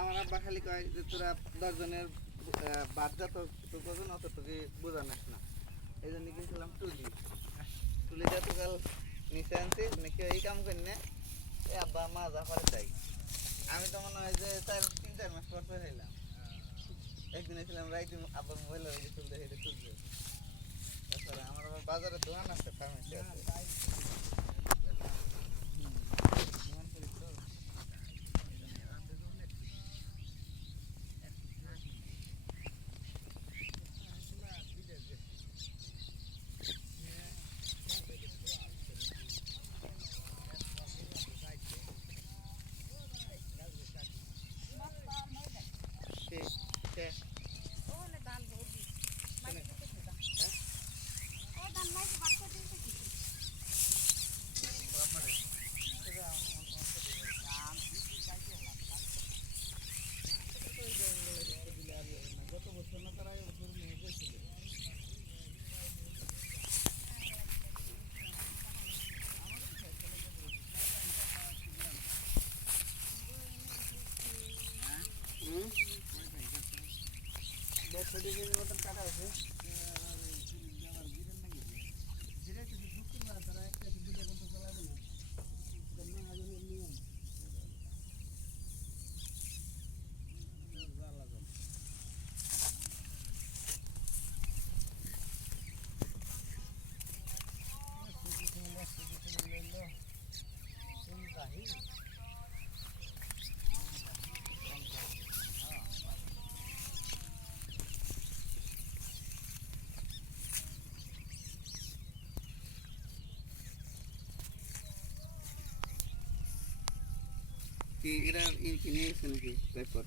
আমার আব্বা খালি কয় যে তোরা 10 জনের বাদ যা তো কজন অতটুকু বোঝানিস না, এই জন্য কিনছিলাম তুলি যত কাল নিচে আনছি নাকি এই কাম করি না, এই আব্বা মা যা পারে তাই। আমি তো মনে হয় যে 3-4 মাস পর হইলাম, একদিন এসেছিলাম রাইতে আব্বা মোবাইল হয়ে তুলতে হেঁটে তুলবে। তাছাড়া আমার আবার বাজারে দোকান আছে, ফার্মেসি আছে। কাটা আছে কি এরা কিনে গেছে নাকি পেপার?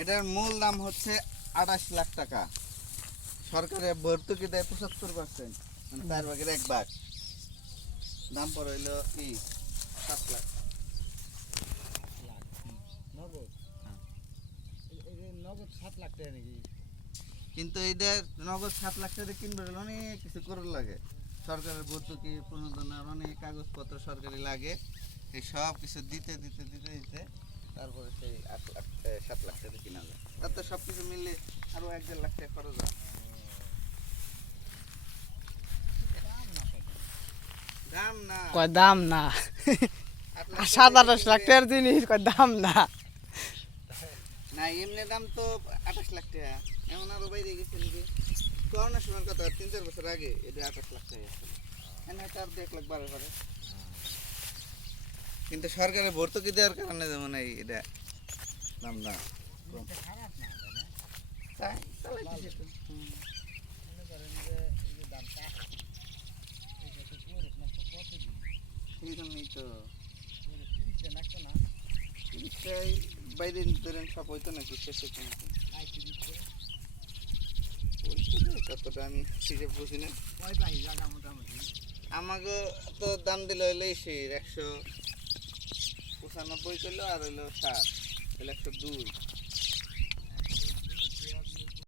এটার মূল দাম হচ্ছে 28 লাখ টাকা। সরকারের ভর্তুকি দেয় 75%, মানে 4 ভাগের 1 ভাগ। দাম পড়ে হইল 7 লাখ। নগদ 7 লাখ টাকা নাকি? কিন্তু এইটা নগদ 7 লাখ টাকা কিনবে অনেক কিছু করার লাগে। সরকারের ভর্তুকি প্রণোদনার অনেক কাগজপত্র সরকারি লাগে, এই সব কিছু দিতে তারপরে সেই 7 লাখ টাকা কিনা যায়। তার তো সব কিছু মিললে আরো 1-1.5 লাখ টাকা খরচ হয়। দাম না কয় দাম না, 27-28 লাখ টাকার জিনিস কয় দাম না। না এমনি দাম তো 28 লাখ টাকা, এমন আরো বাইরে গেছে নাকি? করোনার সময়ের কথা 3-4 বছর আগে এটা 28 লাখ টাকা ছিল, এনে তার 1 লাখ বাড়ে পারে। কিন্তু সরকারের ভর্তুকি দেওয়ার কারণে যেমন এই এটা দাম না কম। তাই চালাইতেছে তো। এই জন্যই তো বাইরে ধরেন সব হইতো নাকি শেষ হইতো নাকি কতটা আমি ঠিক বুঝি না। আমাকে তো দাম দিল হইলো 195 করলো আর হইলো 7, হইলো 102।